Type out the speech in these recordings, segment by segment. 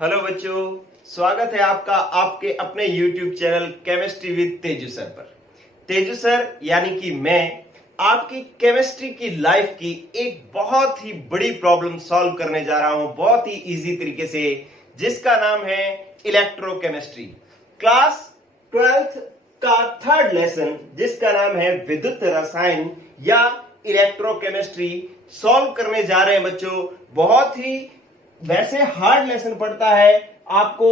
Hello बच्चों, स्वागत है आपका आपके अपने YouTube channel chemistry with Teju sir पर। तेजू सर यानी कि मैं आपकी केमिस्ट्री की लाइफ की एक बहुत ही बड़ी प्रॉब्लम सॉल्व करने जा रहा हूं, बहुत ही इजी तरीके से, जिसका नाम है इलेक्ट्रोकेमिस्ट्री। क्लास 12th का थर्ड लेसन, जिसका नाम है विद्युत रसायन या इलेक्ट्रोकेमिस्ट्री, सॉल्व करने जा रहे हैं बच्चों। बहुत ही वैसे हार्ड लेसन पड़ता है आपको।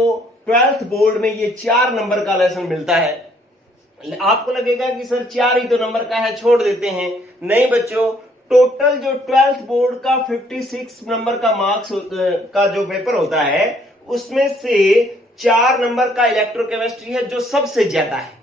12th बोर्ड में ये 4 नंबर का लेसन मिलता है। आपको लगेगा कि सर 4 ही तो नंबर का है, छोड़ देते हैं। नहीं बच्चों, टोटल जो 12th बोर्ड का 56 नंबर का मार्क्स का जो पेपर होता है, उसमें से 4 नंबर का इलेक्ट्रोकेमिस्ट्री है जो सबसे ज्यादा है।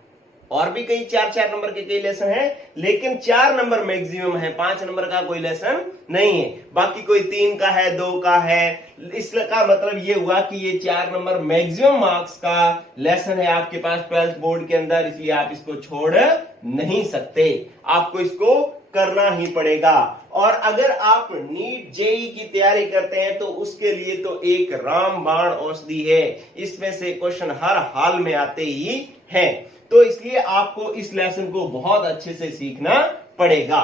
और भी कई 4-4 नंबर के कई लेसन हैं, लेकिन 4 नंबर मैक्सिमम है। 5 नंबर का कोई लेसन नहीं है। बाकी कोई 3 का है, 2 का है। इसका मतलब ये हुआ कि ये 4 नंबर मैक्सिमम मार्क्स का लेसन है आपके पास 12th बोर्ड के अंदर, इसलिए आप इसको छोड़ नहीं सकते, आपको इसको करना ही पड़ेगा। और अगर आप नीट जेई की तैयारी करते हैं तो उसके लिए तो एक रामबाण औषधि है, इसमें से क्वेश्चन हर हाल में आते ही हैं। तो इसलिए आपको इस लेसन को बहुत अच्छे से सीखना पड़ेगा।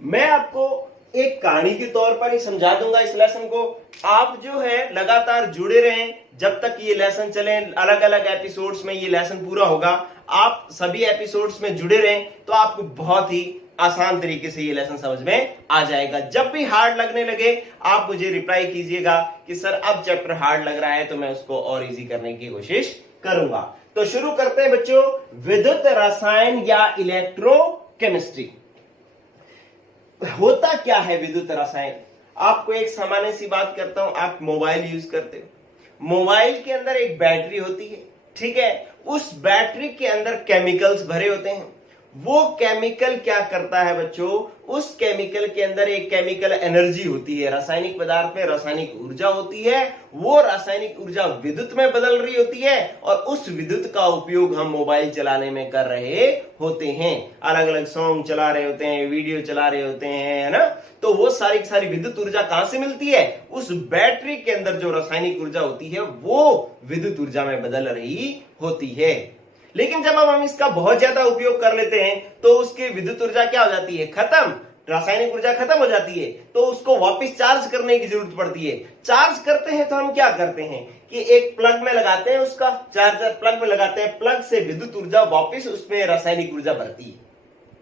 मैं आपको एक कहानी के तौर पर ही समझा दूंगा इस लेसन को। आप जो है लगातार जुड़े रहें जब तक ये लेसन चले। अलग अलग एपिसोड्स में ये लेसन पूरा होगा। आप सभी एपिसोड्स में जुड़े रहें तो आपको बहुत ही आसान तरीके से ये लेसन समझ में आ जाएगा। जब भी हार्ड लगने लगे आप मुझे रिप्लाई कीजिएगा कि सर अब चैप्टर हार्ड लग रहा है, तो मैं उसको और इजी करने की कोशिश करूंगा। तो शुरू करते हैं बच्चों, विद्युत रसायन या इलेक्ट्रोकेमिस्ट्री। होता क्या है विद्युत रसायन? आपको एक सामान्य सी बात करता हूं, आप मोबाइल यूज करते हो। मोबाइल के अंदर एक बैटरी होती है, ठीक है। उस बैटरी के अंदर केमिकल्स भरे होते हैं। वो केमिकल क्या करता है बच्चों? उस केमिकल के अंदर एक केमिकल एनर्जी होती है। रासायनिक पदार्थ में रासायनिक ऊर्जा होती है। वो रासायनिक ऊर्जा विद्युत में बदल रही होती है और उस विद्युत का उपयोग हम मोबाइल चलाने में कर रहे होते हैं। अलग अलग सॉन्ग चला रहे होते हैं, वीडियो चला रहे होते हैं, है ना। तो वो सारी की सारी विद्युत ऊर्जा कहां से मिलती है? उस बैटरी के अंदर जो रासायनिक ऊर्जा होती है वो विद्युत ऊर्जा में बदल रही होती है। लेकिन जब हम इसका बहुत ज्यादा उपयोग कर लेते हैं तो उसकी विद्युत ऊर्जा क्या हो जाती है? खत्म। रासायनिक ऊर्जा खत्म हो जाती है, तो उसको वापस चार्ज करने की जरूरत पड़ती है। चार्ज करते हैं तो हम क्या करते हैं कि एक प्लग में लगाते हैं, उसका चार्जर प्लग में लगाते हैं। प्लग से विद्युत ऊर्जा वापस उसमें रासायनिक ऊर्जा भरती है,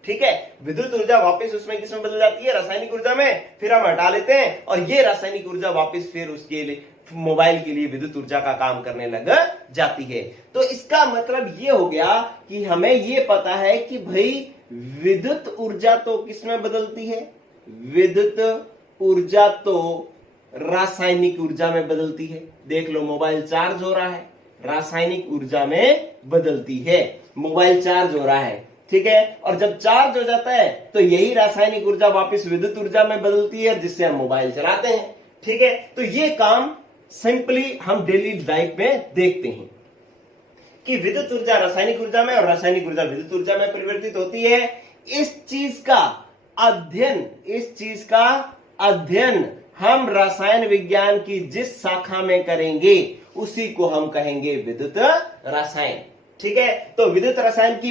ठीक है। विद्युत ऊर्जा वापस उसमें किसमें बदल जाती है? रासायनिक ऊर्जा में। फिर हम हटा लेते हैं और ये रासायनिक ऊर्जा वापस फिर उसके लिए मोबाइल के लिए विद्युत ऊर्जा का काम करने लग जाती है। तो इसका मतलब ये हो गया कि हमें ये पता है कि भाई विद्युत ऊर्जा तो किसमें बदलती है? विद्युत ऊर्जा तो रासायनिक ऊर्जा में बदलती है। देख लो, मोबाइल चार्ज हो रहा है, रासायनिक ऊर्जा में बदलती है। मोबाइल चार्ज हो रहा है, ठीक है। और जब चार्ज हो जाता है तो यही रासायनिक ऊर्जा वापस विद्युत ऊर्जा में बदलती है, जिससे हम मोबाइल चलाते हैं, ठीक है। तो ये काम सिंपली हम डेली लाइफ में देखते हैं कि विद्युत ऊर्जा रासायनिक ऊर्जा में और रासायनिक ऊर्जा विद्युत ऊर्जा में परिवर्तित होती है। इस चीज का अध्ययन हम रसायन विज्ञान की जिस शाखा में करेंगे उसी को हम कहेंगे विद्युत रसायन, ठीक है। तो विद्युत रसायन की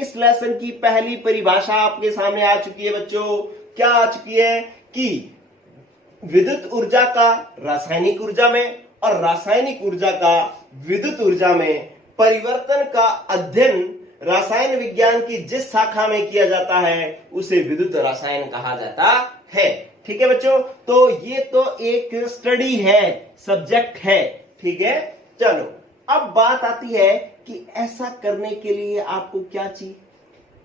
इस लेसन की पहली परिभाषा आपके सामने आ चुकी है बच्चों। क्या आ चुकी है कि विद्युत ऊर्जा का रासायनिक ऊर्जा में और रासायनिक ऊर्जा का विद्युत ऊर्जा में परिवर्तन का अध्ययन रसायन विज्ञान की जिस शाखा में किया जाता है उसे विद्युत रसायन कहा जाता है, ठीक है बच्चों। तो ये तो एक स्टडी है, सब्जेक्ट है, ठीक है। चलो, अब बात आती है कि ऐसा करने के लिए आपको क्या चाहिए?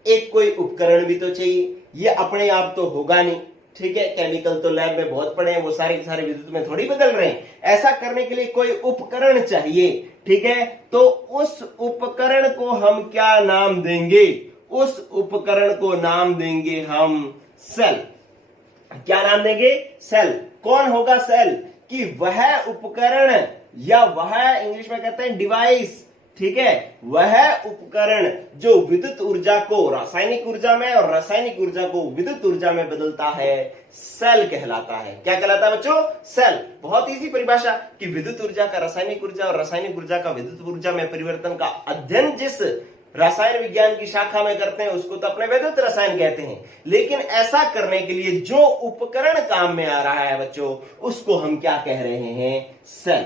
एक कोई उपकरण भी तो चाहिए। ये अपने आप तो होगा नहीं, ठीक है। केमिकल तो लैब में बहुत पड़े हैं, वो सारे के सारे विद्युत में थोड़ी बदल रहे हैं। ऐसा करने के लिए कोई उपकरण चाहिए, ठीक है। तो उस उपकरण को हम क्या नाम देंगे? उस उपकरण को नाम देंगे हम सेल। क्या नाम देंगे? सेल। कौन होगा सेल? कि वह उपकरण या वह, इंग्लिश में कहते हैं डिवाइस, ठीक है, वह उपकरण जो विद्युत ऊर्जा को रासायनिक ऊर्जा में और रासायनिक ऊर्जा को विद्युत ऊर्जा में बदलता है, सेल कहलाता है। क्या कहलाता है बच्चों? सेल। बहुत इजी परिभाषा कि विद्युत ऊर्जा का रासायनिक ऊर्जा और रासायनिक ऊर्जा का विद्युत ऊर्जा में परिवर्तन का अध्ययन जिस रसायन विज्ञान की शाखा में करते हैं उसको तो अपने विद्युत रसायन कहते हैं। लेकिन ऐसा करने के लिए जो उपकरण काम में आ रहा है बच्चों, उसको हम क्या कह रहे हैं? सेल।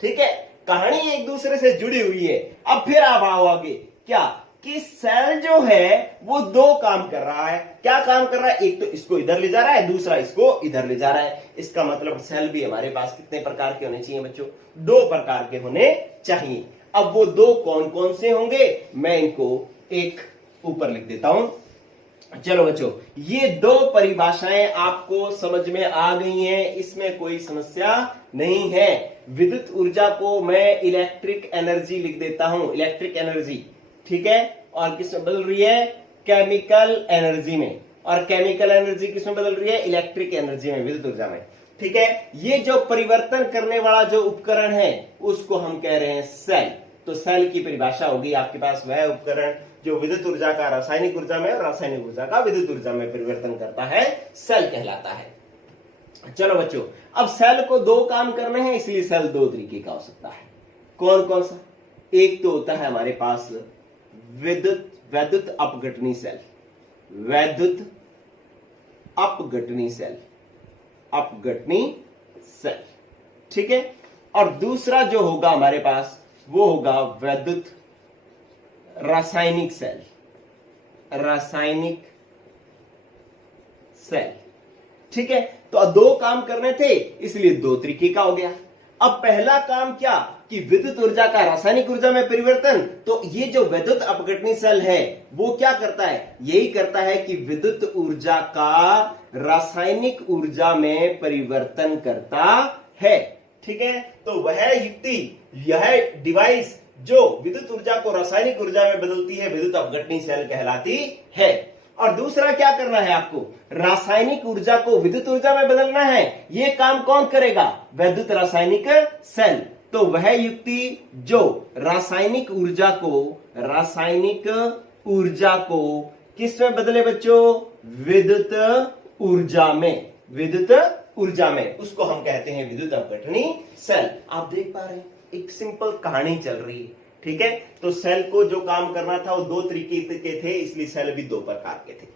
ठीक है, कहानी एक दूसरे से जुड़ी हुई है। अब फिर आप आओ आगे, क्या कि सेल जो है वो दो काम कर रहा है। क्या काम कर रहा है? एक तो इसको इधर ले जा रहा है, दूसरा इसको इधर ले जा रहा है। इसका मतलब सेल भी हमारे पास कितने प्रकार के होने चाहिए बच्चों? दो प्रकार के होने चाहिए। अब वो दो कौन कौन से होंगे, मैं इनको एक ऊपर लिख देता हूं। चलो बच्चों, ये दो परिभाषाएं आपको समझ में आ गई हैं, इसमें कोई समस्या नहीं है। विद्युत ऊर्जा को मैं इलेक्ट्रिक एनर्जी लिख देता हूं, इलेक्ट्रिक एनर्जी। ठीक है, और किसमें बदल रही है? केमिकल एनर्जी में। और केमिकल एनर्जी किसमें बदल रही है? इलेक्ट्रिक एनर्जी में, विद्युत ऊर्जा में। ठीक है, ये जो परिवर्तन करने वाला जो उपकरण है उसको हम कह रहे हैं सेल। तो सेल की परिभाषा होगी आपके पास वह उपकरण जो विद्युत ऊर्जा का रासायनिक ऊर्जा में और रासायनिक ऊर्जा का विद्युत ऊर्जा में परिवर्तन करता है, सेल कहलाता है। चलो बच्चों, अब सेल को दो काम करने हैं, इसलिए सेल दो तरीके का हो सकता है। कौन कौन सा? एक तो होता है हमारे पास वैद्युत अपघटनी सेल, वैद्युत अपघटनी सेल, अपघटनी सेल। ठीक है, और दूसरा जो होगा हमारे पास वो होगा वैद्युत रासायनिक सेल, रासायनिक सेल। ठीक है, तो दो काम करने थे इसलिए दो तरीके का हो गया। अब पहला काम क्या कि विद्युत ऊर्जा का रासायनिक ऊर्जा में परिवर्तन। तो ये जो वैद्युत अपघटनी सेल है वो क्या करता है? यही करता है कि विद्युत ऊर्जा का रासायनिक ऊर्जा में परिवर्तन करता है। ठीक है, तो वह युक्ति, यह डिवाइस जो विद्युत ऊर्जा को रासायनिक ऊर्जा में बदलती है, विद्युत अपघटनी सेल कहलाती है। और दूसरा क्या करना है आपको? रासायनिक ऊर्जा को विद्युत ऊर्जा में बदलना है। यह काम कौन करेगा? वैद्युत रासायनिक सेल। तो वह युक्ति जो रासायनिक ऊर्जा को किस में बदले बच्चों? विद्युत ऊर्जा में, विद्युत ऊर्जा में, उसको हम कहते हैं विद्युत अपघटनी सेल। आप देख पा रहे हैं, एक सिंपल कहानी चल रही है। ठीक है, तो सेल को जो काम करना था वो दो तरीके के थे, इसलिए सेल भी दो प्रकार के थे।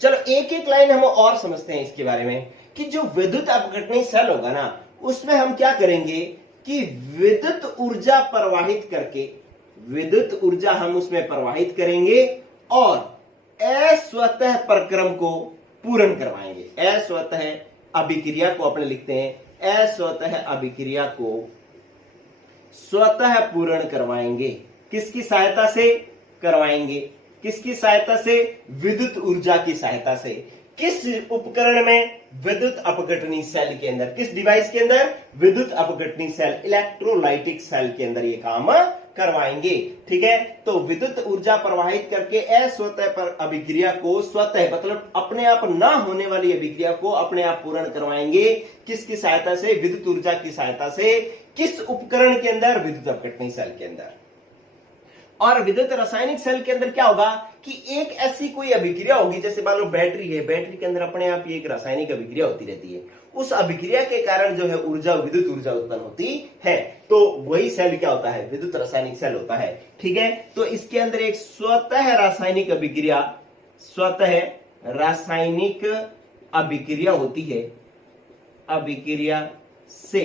चलो एक एक लाइन हम और समझते हैं इसके बारे में कि जो विद्युत अपघटनी सेल होगा ना, उसमें हम क्या करेंगे कि विद्युत ऊर्जा प्रवाहित करके, विद्युत ऊर्जा हम उसमें प्रवाहित करेंगे और अस्वतः प्रक्रम को पूर्ण करवाएंगे। अस्वतः अभिक्रिया को अपने लिखते हैं, अस्वतः अभिक्रिया को स्वतः पूर्ण करवाएंगे। किसकी सहायता से करवाएंगे? किसकी सहायता से? विद्युत ऊर्जा की सहायता से। किस उपकरण में? विद्युत अपघटनी सेल के अंदर। किस डिवाइस के अंदर? विद्युत अपघटनी सेल, इलेक्ट्रोलाइटिक सेल के अंदर ये काम करवाएंगे। ठीक है, तो विद्युत ऊर्जा प्रवाहित करके अस्वतः पर अभिक्रिया को स्वतः, मतलब अपने आप ना होने वाली अभिक्रिया को अपने आप पूर्ण करवाएंगे। किसकी सहायता से? विद्युत ऊर्जा की सहायता से। किस उपकरण के अंदर? विद्युत अपघटनी सेल के अंदर। और विद्युत रासायनिक सेल के अंदर क्या होगा कि एक ऐसी कोई अभिक्रिया होगी, जैसे मान लो बैटरी है, बैटरी के अंदर अपने आप ही एक रासायनिक अभिक्रिया होती रहती है। उस अभिक्रिया के कारण जो है ऊर्जा, विद्युत ऊर्जा उत्पन्न होती है। तो वही सेल क्या होता है? विद्युत रासायनिक सेल होता है। ठीक है, तो इसके अंदर एक स्वतः रासायनिक अभिक्रिया, स्वतः रासायनिक अभिक्रिया होती है। अभिक्रिया से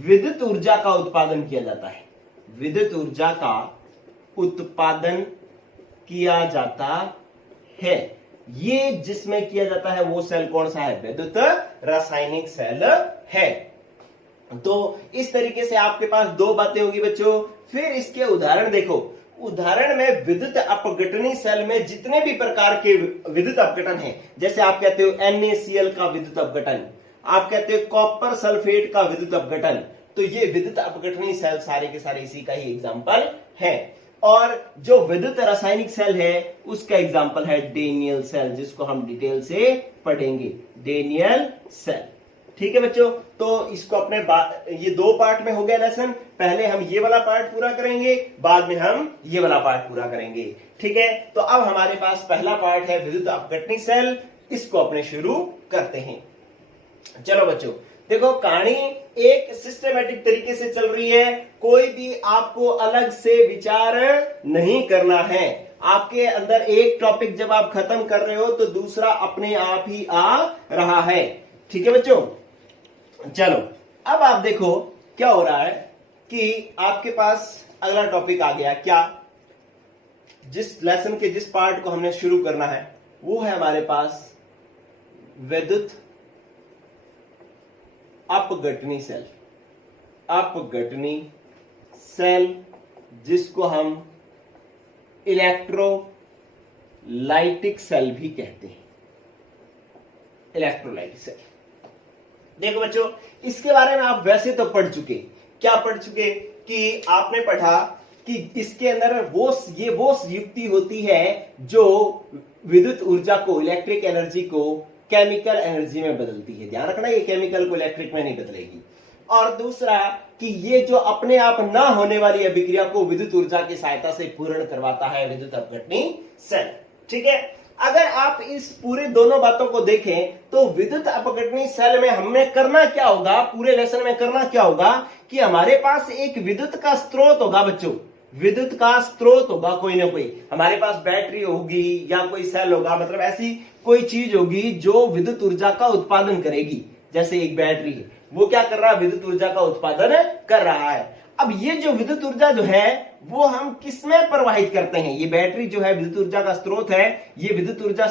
विद्युत ऊर्जा का उत्पादन किया जाता है, विद्युत ऊर्जा का उत्पादन किया जाता है। ये जिसमें किया जाता है वो सेल कौन सा है? विद्युत रासायनिक सेल है। तो इस तरीके से आपके पास दो बातें होगी बच्चों। फिर इसके उदाहरण देखो। उदाहरण में विद्युत अपघटनी सेल में जितने भी प्रकार के विद्युत अपघटन हैं, जैसे आप कहते हो NaCl का विद्युत अपघटन, आप कहते हो कॉपर सल्फेट का विद्युत अपघटन, तो ये विद्युत अपघटनी सेल सारे के सारे इसी का ही एग्जांपल है। और जो विद्युत रासायनिक सेल है उसका एग्जांपल है डेनियल सेल, जिसको हम डिटेल से पढ़ेंगे, डेनियल सेल। ठीक है बच्चों, तो इसको अपने ये दो पार्ट में हो गया लेसन। पहले हम ये वाला पार्ट पूरा करेंगे, बाद में हम ये वाला पार्ट पूरा करेंगे। ठीक है, तो अब हमारे पास पहला पार्ट है विद्युत अपघटनी सेल, इसको अपने शुरू करते हैं। चलो बच्चों देखो, कहानी एक सिस्टमेटिक तरीके से चल रही है, कोई भी आपको अलग से विचार नहीं करना है। आपके अंदर एक टॉपिक जब आप खत्म कर रहे हो तो दूसरा अपने आप ही आ रहा है। ठीक है बच्चों, चलो अब आप देखो क्या हो रहा है कि आपके पास अगला टॉपिक आ गया। क्या? जिस लेसन के जिस पार्ट को हमने शुरू करना है वो है हमारे पास विद्युत अपघटनी सेल। अपघटनी सेल जिसको हम इलेक्ट्रोलाइटिक सेल भी कहते हैं। इलेक्ट्रोलाइटिक सेल, देखो बच्चों, इसके बारे में आप वैसे तो पढ़ चुके। क्या पढ़ चुके? कि आपने पढ़ा कि इसके अंदर वो युक्ति होती है जो विद्युत ऊर्जा को, इलेक्ट्रिक एनर्जी को केमिकल एनर्जी में बदलती है। ध्यान रखना, ये केमिकल को इलेक्ट्रिक में नहीं बदलेगी। और दूसरा कि ये जो अपने आप ना होने वाली अभिक्रिया को विद्युत ऊर्जा की सहायता से पूर्ण करवाता है विद्युत अपघटनी सेल। ठीक है, अगर आप इस पूरे दोनों बातों को देखें तो विद्युत अपघटनी सेल में हमें करना क्या होगा, पूरे लेसन में करना क्या होगा कि हमारे पास एक विद्युत का स्रोत होगा बच्चों। विद्युत का स्रोत होगा कोई ना कोई, हमारे पास बैटरी होगी या कोई सेल होगा, मतलब ऐसी कोई चीज होगी जो विद्युत ऊर्जा का उत्पादन करेगी। जैसे एक बैटरी है, वो क्या कर रहा है, विद्युत ऊर्जा का उत्पादन कर रहा है। अब ये जो विद्युत ऊर्जा जो है वो हम किसमें प्रवाहित करते हैं? ये बैटरी जो है विद्युत ऊर्जा का स्रोत है, ये विद्युत ऊर्जा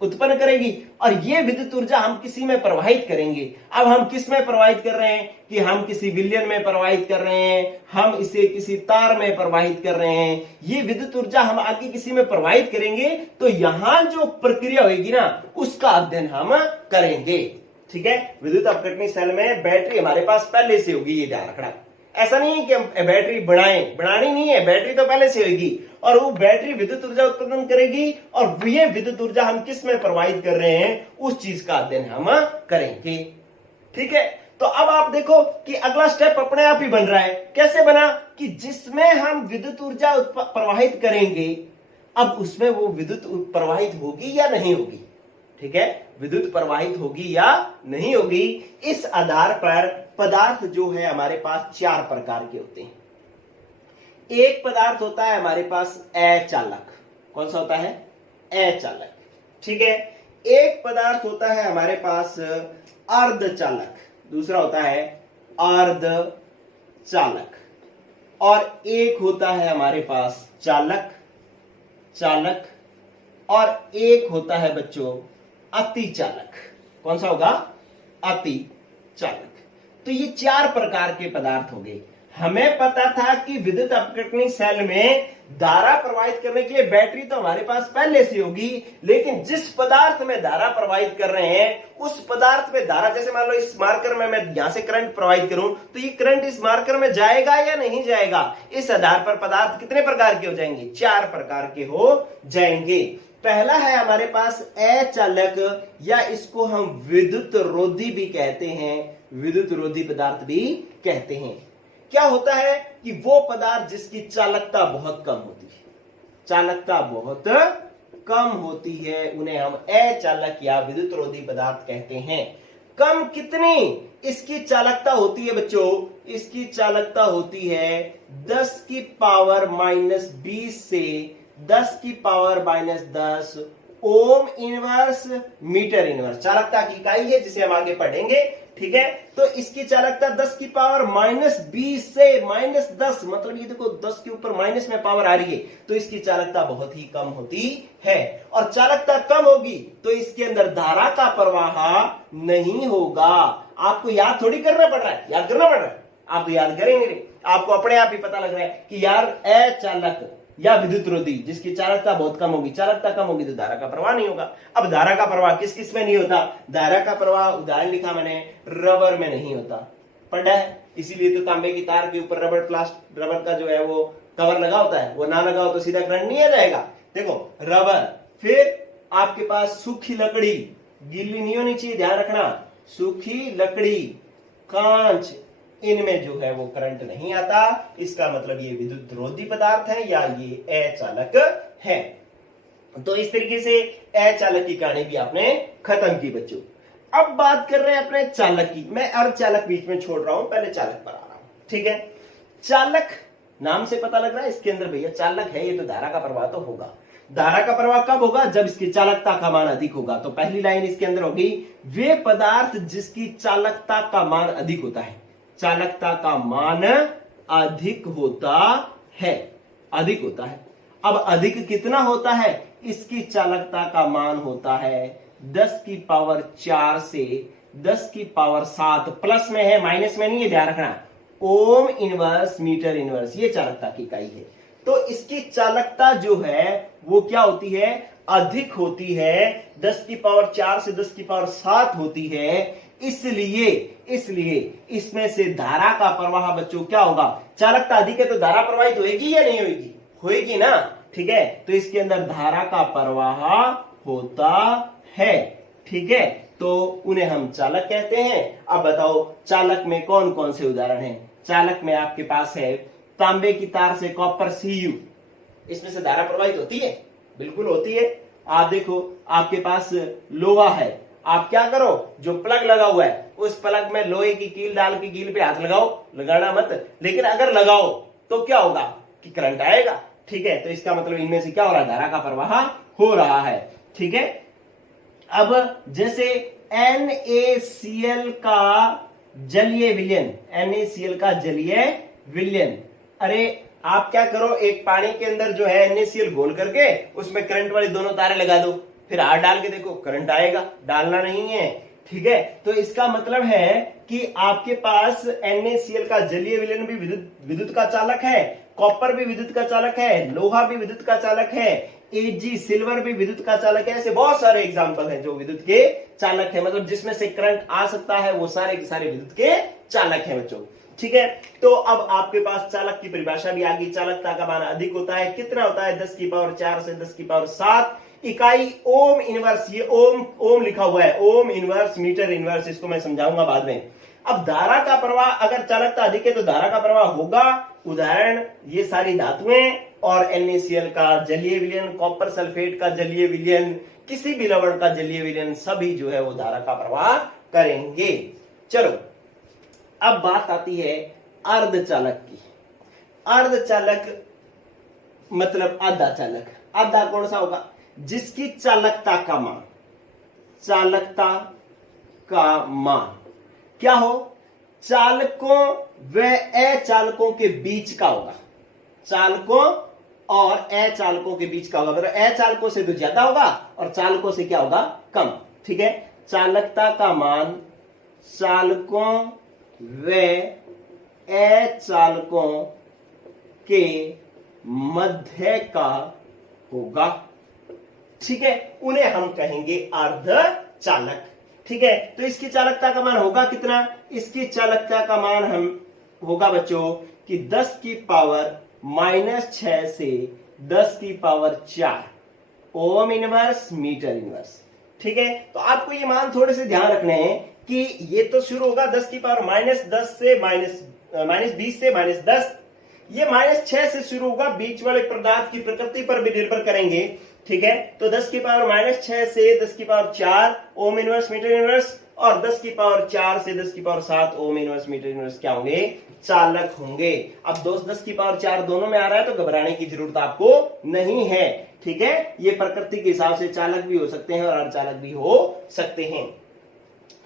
उत्पन्न करेगी और ये विद्युत ऊर्जा हम किसी में प्रवाहित करेंगे। अब हम किस में प्रवाहित कर रहे हैं कि हम किसी विलयन में प्रवाहित कर रहे हैं, हम इसे किसी तार में प्रवाहित कर रहे हैं। ये विद्युत ऊर्जा हम आगे किसी में प्रवाहित करेंगे तो यहां जो प्रक्रिया होगी ना उसका अध्ययन हम करेंगे। ठीक है, विद्युत अपघटनी सेल में बैटरी हमारे पास पहले से होगी, ये ध्यान रखना। ऐसा नहीं है कि हम बैटरी बढ़ानी नहीं है, बैटरी तो पहले से होगी और वो बैटरी विद्युत ऊर्जा उत्पन्न करेगी और ये विद्युत ऊर्जा हम किस में प्रवाहित कर रहे हैं उस चीज का अध्ययन हम करेंगे। ठीक है, तो अब आप देखो कि अगला स्टेप अपने आप ही बन रहा है। कैसे बना कि जिसमें हम विद्युत ऊर्जा प्रवाहित करेंगे, अब उसमें वो विद्युत प्रवाहित होगी या नहीं होगी। ठीक है, विद्युत प्रवाहित होगी या नहीं होगी, इस आधार पर पदार्थ जो है हमारे पास चार प्रकार के होते हैं। एक पदार्थ होता है हमारे पास अचालक। कौन सा होता है? अचालक। ठीक है, एक पदार्थ होता है हमारे पास अर्धचालक, दूसरा होता है अर्धचालक, और एक होता है हमारे पास चालक, और एक होता है बच्चों अतिचालक। कौन सा होगा? अतिचालक। तो ये चार प्रकार के पदार्थ हो गए। हमें पता था कि विद्युत अपघटनी सेल में धारा प्रवाहित करने के लिए बैटरी तो हमारे पास पहले से होगी, लेकिन जिस पदार्थ में धारा प्रवाहित कर रहे हैं उस पदार्थ में धारा, जैसे मान लो इस मार्कर में मैं यहां से करंट प्रवाहित करूं तो ये करंट इस मार्कर में जाएगा या नहीं जाएगा, इस आधार पर पदार्थ कितने प्रकार के हो जाएंगे? चार प्रकार के हो जाएंगे। पहला है हमारे पास अचालक, या इसको हम विद्युत रोधी भी कहते हैं, विद्युत रोधी पदार्थ भी कहते हैं। क्या होता है कि वो पदार्थ जिसकी चालकता बहुत कम होती है, चालकता बहुत कम होती है, उन्हें हम अचालक या विद्युत रोधी पदार्थ कहते हैं। कम कितनी इसकी चालकता होती है बच्चों? इसकी चालकता होती है 10 की पावर माइनस 20 से 10 की power minus 10 ohm inverse metre inverse. चालकता की इकाई है जिसे हम आगे पढ़ेंगे। ठीक है, तो इसकी चालकता 10 की पावर माइनस 20 से माइनस 10, मतलब ये देखो 10 के ऊपर माइनस में पावर आ रही है, तो इसकी चालकता बहुत ही कम होती है। और चालकता कम होगी तो इसके अंदर धारा का प्रवाह नहीं होगा। आपको याद थोड़ी करना पड़ रहा है, याद करना पड़ रहा है, आप तो याद करेंगे, आपको अपने आप ही पता लग रहा है कि यार अचालक या विद्युत रोधी जिसकी चालकता बहुत कम होगी, चालकता कम होगी तो धारा का प्रवाह नहीं होगा। अब धारा का प्रवाह किस किस में नहीं होता? धारा का प्रवाह, उदाहरण लिखा मैंने, रबर में नहीं होता, पढ़ा है, इसीलिए तो तांबे की तार के ऊपर रबर का जो है वो कवर लगा होता है, वो ना लगा हो तो सीधा करंट नहीं आ जाएगा। देखो रबर, फिर आपके पास सूखी लकड़ी, गीली नहीं होनी चाहिए, ध्यान रखना, सूखी लकड़ी, कांच, इनमें जो है वो करंट नहीं आता। इसका मतलब ये विद्युत रोधी पदार्थ है या ये अचालक है। तो इस तरीके से अचालक की कहानी भी आपने खत्म की बच्चों। अब बात कर रहे हैं अपने चालक की। मैं अर्धचालक बीच में छोड़ रहा हूं, पहले चालक पर आ रहा हूं। ठीक है, चालक नाम से पता लग रहा है इसके अंदर भैया चालक है, ये तो धारा का प्रवाह तो होगा। धारा का प्रवाह कब होगा? जब इसकी चालकता का मान अधिक होगा। तो पहली लाइन इसके अंदर होगी, वे पदार्थ जिसकी चालकता का मान अधिक होता है। चालकता का मान अधिक होता है, अधिक होता है। अब अधिक कितना होता है? इसकी चालकता का मान होता है 10 की पावर 4 से 10 की पावर 7, प्लस में है माइनस में नहीं है, ध्यान रखना। ओम इनवर्स मीटर इनवर्स, ये चालकता की इकाई है। तो इसकी चालकता जो है वो क्या होती है? अधिक होती है, 10 की पावर 4 से 10 की पावर 7 होती है। इसलिए इसमें से धारा का प्रवाह बच्चों क्या होगा? चालकता अधिक है तो धारा प्रवाहित होएगी या नहीं होएगी? होएगी ना। ठीक है, तो इसके अंदर धारा का प्रवाह होता है। ठीक है, तो उन्हें हम चालक कहते हैं। अब बताओ चालक में कौन कौन से उदाहरण हैं? चालक में आपके पास है तांबे की तार से कॉपर Cu, इसमें से धारा प्रवाहित होती है, बिल्कुल होती है। आप देखो आपके पास लोहा है, आप क्या करो, जो प्लग लगा हुआ है उस प्लग में लोहे की कील डाल के कील पे हाथ लगाओ, लगाना मत, लेकिन अगर लगाओ तो क्या होगा कि करंट आएगा। ठीक है, तो इसका मतलब इनमें से क्या हो रहा है? धारा का प्रवाह हो रहा है। ठीक है, अब जैसे NaCl का जलीय विलयन, NaCl का जलीय विलयन, अरे आप क्या करो, एक पानी के अंदर जो है NaCl घोल करके उसमें करंट वाली दोनों तारें लगा दो, फिर हाथ डाल के देखो करंट आएगा, डालना नहीं है। ठीक है, तो इसका मतलब है कि आपके पास NaCl का जलीय विलयन भी विद्युत का चालक है, कॉपर भी विद्युत का चालक है, लोहा भी विद्युत का चालक है, Ag सिल्वर भी विद्युत का चालक है। ऐसे बहुत सारे एग्जाम्पल हैं जो विद्युत के चालक है, मतलब जिसमें से करंट आ सकता है वो सारे के सारे विद्युत के चालक है बच्चों। ठीक है, तो अब आपके पास चालक की परिभाषा भी आ गई। चालकता का मान अधिक होता है, कितना होता है? 10 की पावर 4 से 10 की पावर 7, इकाई ओम इनवर्स, ये ओम लिखा हुआ है, ओम इनवर्स मीटर इनवर्स, इसको मैं समझाऊंगा बाद में। अब धारा का प्रवाह, अगर चालकता अधिक है तो धारा का प्रवाह होगा। उदाहरण ये सारी धातुएं और NaCl का जलीय विलयन, कॉपर सल्फेट का जलीय विलयन, किसी भी लवण का जलीय विलयन, सभी जो है वो धारा का प्रवाह करेंगे। चलो अब बात आती है अर्धचालक की। अर्धचालक मतलब आधा चालक। आधा कौन सा होगा? जिसकी चालकता का मान, चालकता का मान क्या हो? चालकों व अचालकों के बीच का होगा। चालकों और अचालकों के बीच का होगा, मतलब अचालकों से तो ज्यादा होगा और चालकों से क्या होगा? कम। ठीक है, चालकता का मान चालकों व अचालकों के मध्य का होगा। ठीक है, उन्हें हम कहेंगे अर्धचालक। ठीक है, तो इसकी चालकता का मान होगा कितना? इसकी चालकता का मान हम होगा बच्चों कि 10 की पावर -6 से 10 की power 4 ohm inverse metre inverse. ठीक है, तो आपको ये मान थोड़े से ध्यान रखने हैं कि ये तो शुरू होगा 10 की पावर -10 से -20 से -10, ये -6 से शुरू होगा, बीच वाले पदार्थ की प्रकृति पर भी निर्भर करेंगे। ठीक है, तो 10 की पावर -6 से 10 की power 4 ohm inverse metre inverse, और 10 की पावर 4 से 10 की power 7 ohm inverse metre inverse क्या होंगे? चालक होंगे। अब 10 की पावर 4 दोनों में आ रहा है तो घबराने की जरूरत आपको नहीं है। ठीक है, ये प्रकृति के हिसाब से चालक भी हो सकते हैं और अर्धचालक भी हो सकते हैं।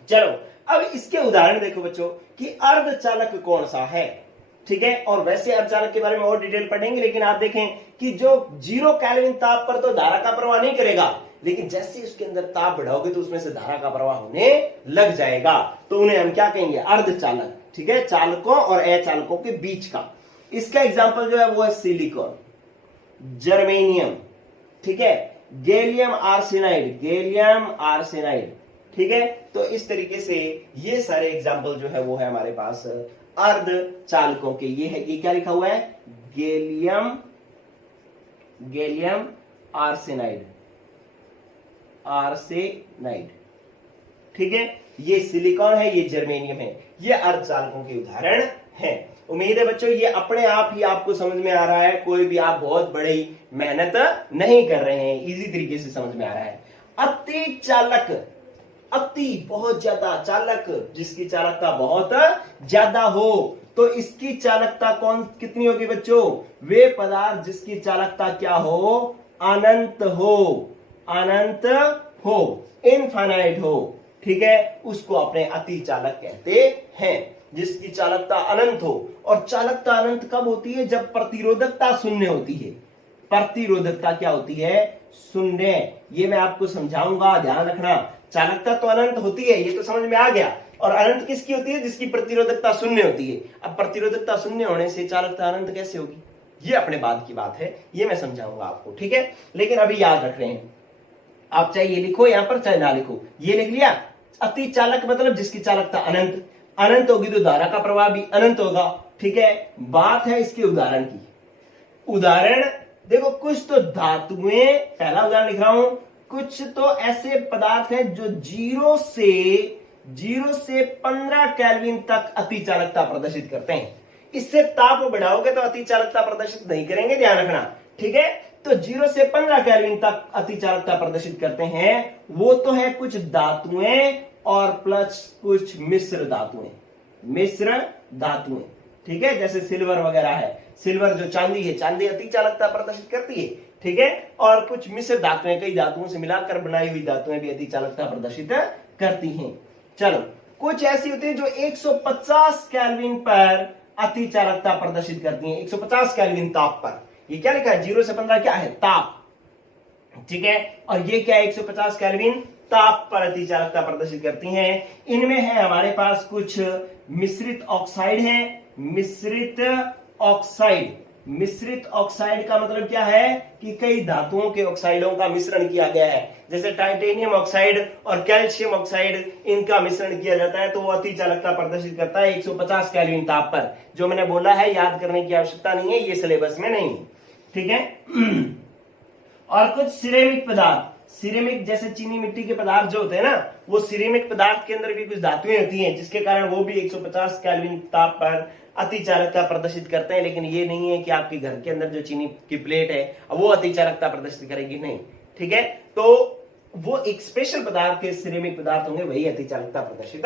चलो अब इसके उदाहरण देखो बच्चों कि अर्धचालक कौन सा है। ठीक है, और वैसे अर्धचालक के बारे में और डिटेल पढ़ेंगे, लेकिन आप देखें कि जो 0 केल्विन ताप पर तो धारा का प्रवाह नहीं करेगा, लेकिन जैसे उसके अंदर ताप बढ़ाओगे तो उसमें से धारा का प्रवाह होने लग जाएगा। तो उन्हें हम क्या कहेंगे? अर्धचालक। ठीक है, चालकों और अचालकों के बीच का। इसका एग्जाम्पल जो है वो है सिलिकॉन, जर्मेनियम, ठीक है, गैलियम आर्सेनाइड, गैलियम आर्सेनाइड। ठीक है, तो इस तरीके से ये सारे एग्जाम्पल जो है वो है हमारे पास अर्धचालकों के। ये है, ये क्या लिखा हुआ है? Gallium arsenide, arsenide. ठीक है, ये सिलिकॉन है, ये जर्मेनियम है। ये अर्धचालकों के उदाहरण हैं। उम्मीद है बच्चों ये अपने आप ही आपको समझ में आ रहा है, कोई भी आप बहुत बड़ी मेहनत नहीं कर रहे हैं, इजी तरीके से समझ में आ रहा है। अति चालक, अति बहुत ज्यादा, चालक जिसकी चालकता बहुत ज्यादा हो, तो इसकी चालकता कौन कितनी होगी बच्चों? वे पदार्थ जिसकी चालकता क्या हो? अनंत हो, अनंत हो, इनफाइनाइट हो, ठीक है, उसको अपने अति चालक कहते हैं, जिसकी चालकता अनंत हो। और चालकता अनंत कब होती है? जब प्रतिरोधकता शून्य होती है। प्रतिरोधकता क्या होती है? शून्य। ये मैं आपको समझाऊंगा, ध्यान रखना। चालकता तो अनंत होती है, ये तो समझ में आ गया। और अनंत किसकी होती है? जिसकी प्रतिरोधकता शून्य होती है। अब प्रतिरोधकता शून्य होने से चालकता अनंत कैसे होगी? ये अपने बाद की बात है, ये मैं समझाऊंगा आपको, ठीक है। लेकिन अभी याद रख रहे हैं आप, चाहे ये लिखो यहां पर चाहे ना लिखो, ये लिख लिया। अति चालक मतलब जिसकी चालकता अनंत, अनंत होगी तो धारा का प्रवाह भी अनंत होगा, ठीक है। बात है इसके उदाहरण की। उदाहरण देखो, कुछ तो धातुएं, पहला उदाहरण लिख रहा हूं, कुछ तो ऐसे पदार्थ हैं जो 0 से 15 केल्विन तक अति चालकता प्रदर्शित करते हैं। इससे ताप बढ़ाओगे तो अति चालकता प्रदर्शित नहीं करेंगे, ध्यान रखना, ठीक है। तो 0 से 15 केल्विन तक अति चालकता प्रदर्शित करते हैं, वो तो है कुछ धातुएं और प्लस कुछ मिश्र धातुएं, मिश्र धातुएं, ठीक है। जैसे सिल्वर वगैरह है, सिल्वर जो चांदी है, चांदी अति चालकता प्रदर्शित करती है, ठीक है। और कुछ मिश्र धातुएं, कई धातुओं से मिलाकर बनाई हुई धातुएं भी अति चालकता प्रदर्शित करती हैं। चलो, कुछ ऐसी होती है जो 150 केल्विन पर अति चालकता प्रदर्शित करती हैं, 150 केल्विन ताप पर। ये क्या लिखा है? 0 से 15 क्या है? ताप, ठीक है। और ये क्या है? 150 केल्विन ताप पर अति चालकता प्रदर्शित करती हैं। इनमें है हमारे पास कुछ मिश्रित ऑक्साइड है, मिश्रित ऑक्साइड। मिश्रित ऑक्साइड का मतलब क्या है? कि कई धातुओं के ऑक्साइडों का मिश्रण किया गया है, जैसे टाइटेनियम ऑक्साइड और कैल्शियम ऑक्साइड, इनका मिश्रण किया जाता है तो वो अति चालकता प्रदर्शित करता है 150 केल्विन ताप पर। जो मैंने बोला है याद करने की आवश्यकता नहीं है, ये सिलेबस में नहीं, ठीक है। और कुछ सिरेमिक पदार्थ, सिरेमिक जैसे चीनी मिट्टी के पदार्थ जो होते हैं ना, वो सिरेमिक पदार्थ के अंदर भी कुछ धातुएं होती हैं, जिसके कारण वो भी 150 केल्विन ताप पर अति चालकता प्रदर्शित करते हैं। लेकिन ये नहीं है कि आपके घर के अंदर जो चीनी की प्लेट है वो अति चालकता प्रदर्शित करेगी, नहीं, ठीक है। तो वो एक स्पेशल पदार्थ के सिरेमिक पदार्थ होंगे, वही अति चालकता प्रदर्शित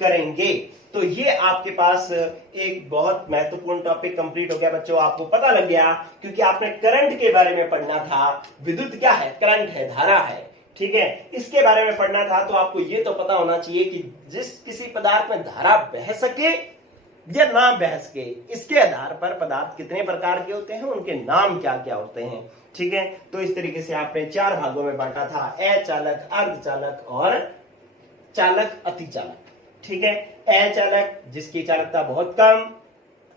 करेंगे। तो ये आपके पास एक बहुत महत्वपूर्ण टॉपिक कंप्लीट हो गया बच्चों, आपको पता लग गया, क्योंकि आपने करंट के बारे में पढ़ना था। विद्युत क्या है? करंट है, धारा है, ठीक है। इसके बारे में पढ़ना था तो आपको ये तो पता होना चाहिए कि जिस किसी पदार्थ में धारा बह सके या ना बह सके, इसके आधार पर पदार्थ कितने प्रकार के होते हैं, उनके नाम क्या क्या होते हैं, ठीक है। तो इस तरीके से आपने 4 भागों में बांटा था, अचालक, अर्धचालक और चालक, अति चालक, ठीक है। अचालक जिसकी चालकता बहुत कम,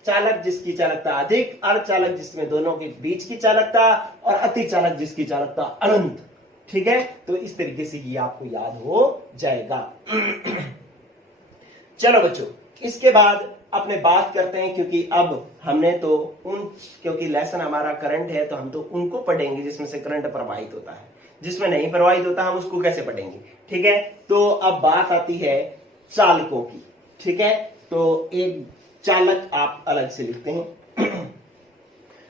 चालक जिसकी चालकता अधिक, अर्धचालक जिसमें दोनों के बीच की चालकता, और अति चालक जिसकी चालकता अनंत, ठीक है। तो इस तरीके से ये आपको याद हो जाएगा। चलो बच्चों, इसके बाद अपने बात करते हैं, क्योंकि अब हमने तो क्योंकि लेसन हमारा करंट है तो हम तो उनको पढ़ेंगे जिसमें से करंट प्रवाहित होता है, जिसमें नहीं प्रवाहित होता हम उसको कैसे पढ़ेंगे, ठीक है। तो अब बात आती है चालकों की, ठीक है। तो एक चालक आप अलग से लिखते हैं।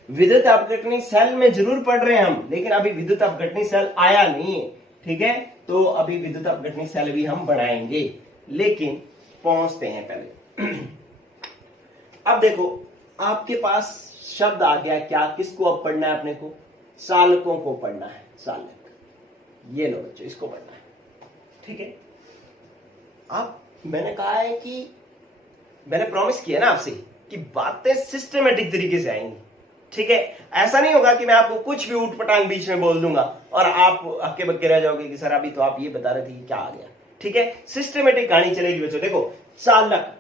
विद्युत अपघटनी सेल में जरूर पढ़ रहे हैं हम, लेकिन अभी विद्युत अपघटनी सेल आया नहीं है, ठीक है। तो अभी विद्युत अपघटनी सेल भी हम बनाएंगे, लेकिन पहुंचते हैं पहले। अब देखो, आपके पास शब्द आ गया, क्या किसको अब पढ़ना है अपने को? चालकों को पढ़ना है, चालक। ये लो बच्चों, इसको पढ़ना है, ठीक है। आप मैंने कहा है कि मैंने प्रॉमिस किया ना आपसे कि बातें सिस्टमेटिक तरीके से आएंगी, ठीक है। ऐसा नहीं होगा कि मैं आपको कुछ भी ऊटपटांग बीच में बोल दूंगा और आप हक्के बक्के रह जाओगे कि सर अभी तो आप ये बता रहे थे कि क्या आ गया, ठीक है। सिस्टमेटिक कहानी चलेगी बच्चों। देखो, चालक,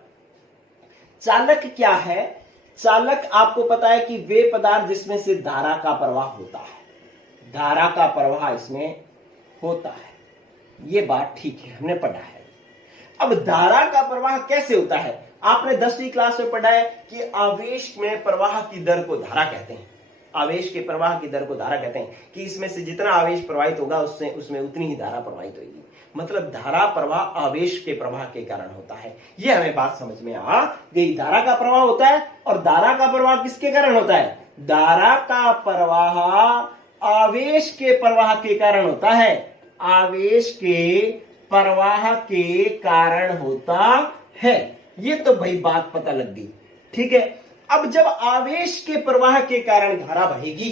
चालक क्या है? चालक आपको पता है कि वे पदार्थ जिसमें से धारा का प्रवाह होता है, धारा का प्रवाह इसमें होता है, ये बात ठीक है, हमने पढ़ा है। अब धारा का प्रवाह कैसे होता है? आपने 10वीं क्लास में पढ़ा है कि आवेश में प्रवाह की दर को धारा कहते हैं। आवेश के प्रवाह की दर को धारा कहते हैं कि इसमें से जितना आवेश प्रवाहित होगा उसमें उतनी ही धारा प्रवाहित होगी। मतलब धारा प्रवाह आवेश के प्रवाह के कारण होता है। ये हमें बात समझ में आ गई। धारा का प्रवाह होता है और धारा का प्रवाह किसके कारण होता है? धारा का प्रवाह आवेश के प्रवाह के कारण होता है, आवेश के प्रवाह के कारण होता है। ये तो भाई बात पता लग गई, ठीक है। अब जब आवेश के प्रवाह के कारण धारा बहेगी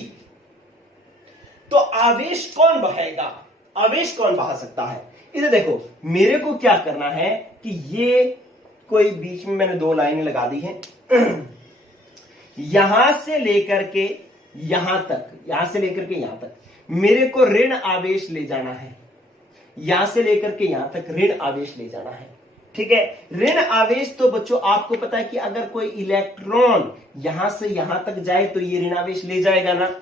तो आवेश कौन बहाएगा? आवेश कौन बहा सकता है? इधर देखो, मेरे को क्या करना है कि ये कोई बीच में मैंने दो लाइनें लगा दी हैं यहां से लेकर के यहां तक, यहां से लेकर के यहां तक मेरे को ऋण आवेश ले जाना है, यहां से लेकर के यहां तक ऋण आवेश ले जाना है, ठीक है। ऋण आवेश तो बच्चों आपको पता है कि अगर कोई इलेक्ट्रॉन यहां से यहां तक जाए तो ये ऋण आवेश ले जाएगा ना।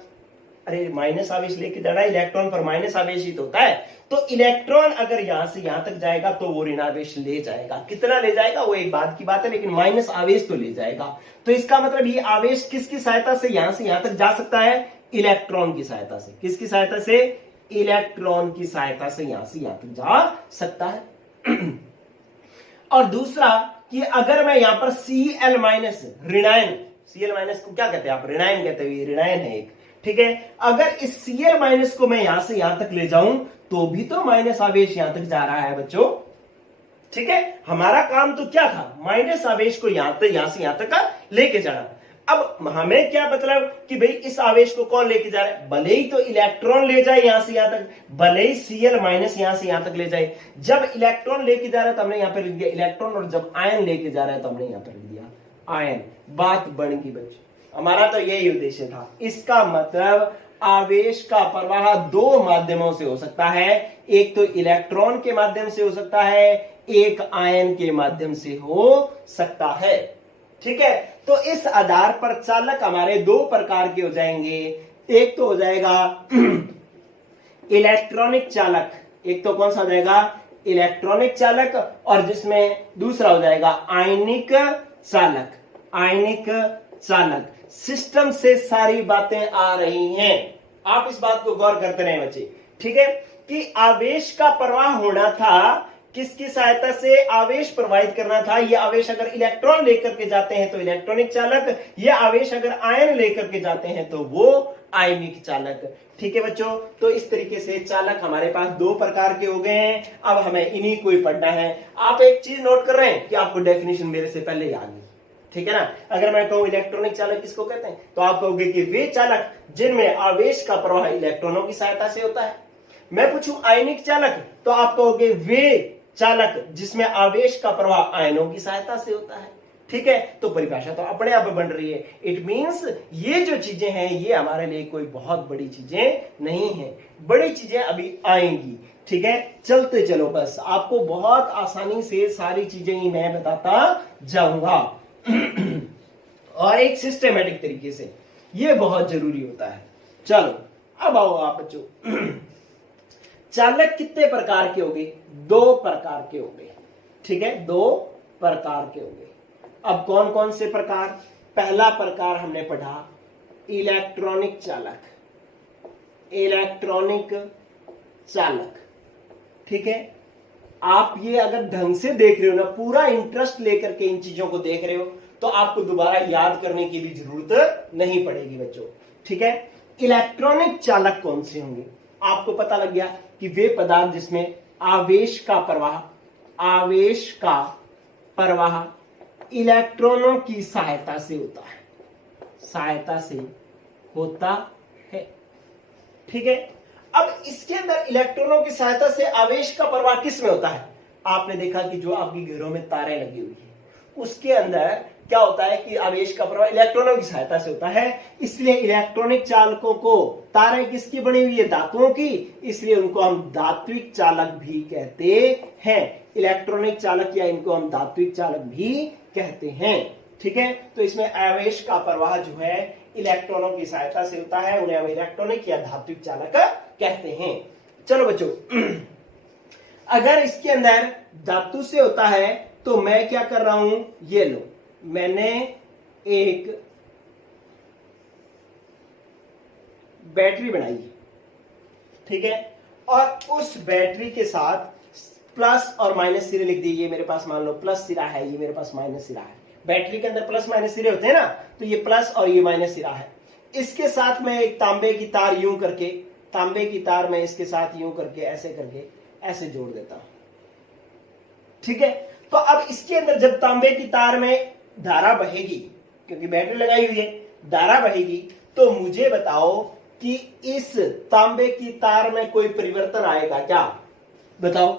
अरे माइनस आवेश लेके जाना, इलेक्ट्रॉन पर माइनस आवेश ही तो होता है। तो इलेक्ट्रॉन अगर यहां से यहां तक जाएगा तो वो ऋण आवेश ले जाएगा। कितना ले जाएगा वो एक बात की बात है, लेकिन माइनस आवेश तो ले जाएगा। तो इसका मतलब ये आवेश किसकी सहायता से यहां यहाँ तक जा सकता है? इलेक्ट्रॉन की सहायता से। किसकी सहायता से? इलेक्ट्रॉन की सहायता से यहां तक जा सकता है। और दूसरा कि अगर मैं यहां पर Cl माइनस ऋणायन, Cl माइनस को क्या कहते हैं आप? ऋणायन कहते हैं, ऋणायन है एक, ठीक है। अगर इस Cl माइनस को मैं यहां से यहां तक ले जाऊं तो भी तो माइनस आवेश यहां तक जा रहा है बच्चों, ठीक है। हमारा काम तो क्या था? माइनस आवेश को यहां से यहां तक लेके जाना। अब हमें क्या मतलब कि भाई इस आवेश को कौन लेके जा रहा है? भले ही तो इलेक्ट्रॉन ले जाए यहां से यहां तक, भले ही Cl माइनस यहां से यहां तक ले जाए। जब इलेक्ट्रॉन लेके जा रहा है तो हमने यहां पर लिख दिया इलेक्ट्रॉन, और जब आयन लेके जा रहा है तो हमने यहां पर लिख दिया आयन। बात बन गई बच्चों, हमारा तो यही उद्देश्य था। इसका मतलब आवेश का प्रवाह दो माध्यमों से हो सकता है, एक तो इलेक्ट्रॉन के माध्यम से हो सकता है, एक आयन के माध्यम से हो सकता है, ठीक है। तो इस आधार पर चालक हमारे दो प्रकार के हो जाएंगे। एक तो हो जाएगा इलेक्ट्रॉनिक चालक, एक तो कौन सा हो जाएगा? इलेक्ट्रॉनिक चालक, और जिसमें दूसरा हो जाएगा आयनिक चालक। आयनिक चालक सिस्टम से सारी बातें आ रही हैं, आप इस बात को गौर करते रहे बच्चे, ठीक है। कि आवेश का प्रवाह होना था, किसकी सहायता से आवेश प्रवाहित करना था? ये आवेश अगर इलेक्ट्रॉन लेकर के जाते हैं तो इलेक्ट्रॉनिक चालक, ये आवेश अगर आयन लेकर के जाते हैं तो वो आयनिक चालक, ठीक है बच्चों। तो इस तरीके से चालक हमारे पास दो प्रकार के हो गए हैं। अब हमें इन्हीं को ही पढ़ना है। आप एक चीज नोट कर रहे हैं कि आपको डेफिनेशन मेरे से पहले याद है, ठीक है ना। अगर मैं कहूं इलेक्ट्रॉनिक चालक किसको कहते हैं तो आप कहोगे कि वे चालक जिनमें आवेश का प्रवाह इलेक्ट्रॉनों की सहायता से होता है। मैं पूछूं आयनिक चालक तो आप कहोगे वे चालक जिसमें आवेश का प्रवाह आयनों की सहायता से होता है, ठीक है। तो परिभाषा तो अपने आप बन रही है। इट मींस ये जो चीजें हैं ये हमारे लिए कोई बहुत बड़ी चीजें नहीं है, बड़ी चीजें अभी आएंगी, ठीक है। चलते चलो, बस आपको बहुत आसानी से सारी चीजें ही मैं बताता जाऊंगा और एक सिस्टमेटिक तरीके से, ये बहुत जरूरी होता है। चलो अब आओ आप बच्चों, चालक कितने प्रकार के होंगे? दो प्रकार के होंगे, ठीक है, दो प्रकार के होंगे। अब कौन कौन से प्रकार? पहला प्रकार हमने पढ़ा इलेक्ट्रॉनिक चालक, इलेक्ट्रॉनिक चालक, ठीक है। आप ये अगर ढंग से देख रहे हो ना, पूरा इंटरेस्ट लेकर के इन चीजों को देख रहे हो तो आपको दोबारा याद करने की भी जरूरत नहीं पड़ेगी बच्चों, ठीक है। इलेक्ट्रॉनिक चालक कौन से होंगे? आपको पता लग गया कि वे पदार्थ जिसमें आवेश का प्रवाह, आवेश का प्रवाह इलेक्ट्रॉनों की सहायता से होता है, सहायता से होता है, ठीक है। अब इसके अंदर इलेक्ट्रॉनों की सहायता से आवेश का प्रवाह किस में होता है? आपने देखा कि जो आपकी घरों में तारें लगी हुई है उसके अंदर क्या होता है कि आवेश का प्रवाह इलेक्ट्रॉनों की सहायता से होता है। इसलिए इलेक्ट्रॉनिक चालकों को, तारें किसकी बनी हुई है? धातुओं की, इसलिए उनको हम धात्विक चालक भी कहते हैं। इलेक्ट्रॉनिक चालक या इनको हम धात्विक चालक भी कहते हैं, ठीक है। तो इसमें आवेश का प्रवाह जो है इलेक्ट्रॉनों की सहायता से होता है, उन्हें हम इलेक्ट्रॉनिक या धात्विक चालक कहते हैं। चलो बच्चों, अगर इसके अंदर धातु से होता है तो मैं क्या कर रहा हूं? ये लो, मैंने एक बैटरी बनाई, ठीक है, और उस बैटरी के साथ प्लस और माइनस सिरे लिख दीजिए। मेरे पास मान लो प्लस सिरा है, ये मेरे पास माइनस सिरा है। बैटरी के अंदर प्लस माइनस सिरे होते हैं ना, तो ये प्लस और ये माइनस सिरा है। इसके साथ मैं एक तांबे की तार यूं करके, तांबे की तार मैं इसके साथ यूं करके ऐसे जोड़ देता हूं। ठीक है, तो अब इसके अंदर जब तांबे की तार में धारा बहेगी, क्योंकि बैटरी लगाई हुई है, धारा बहेगी, तो मुझे बताओ कि इस तांबे की तार में कोई परिवर्तन आएगा क्या? बताओ।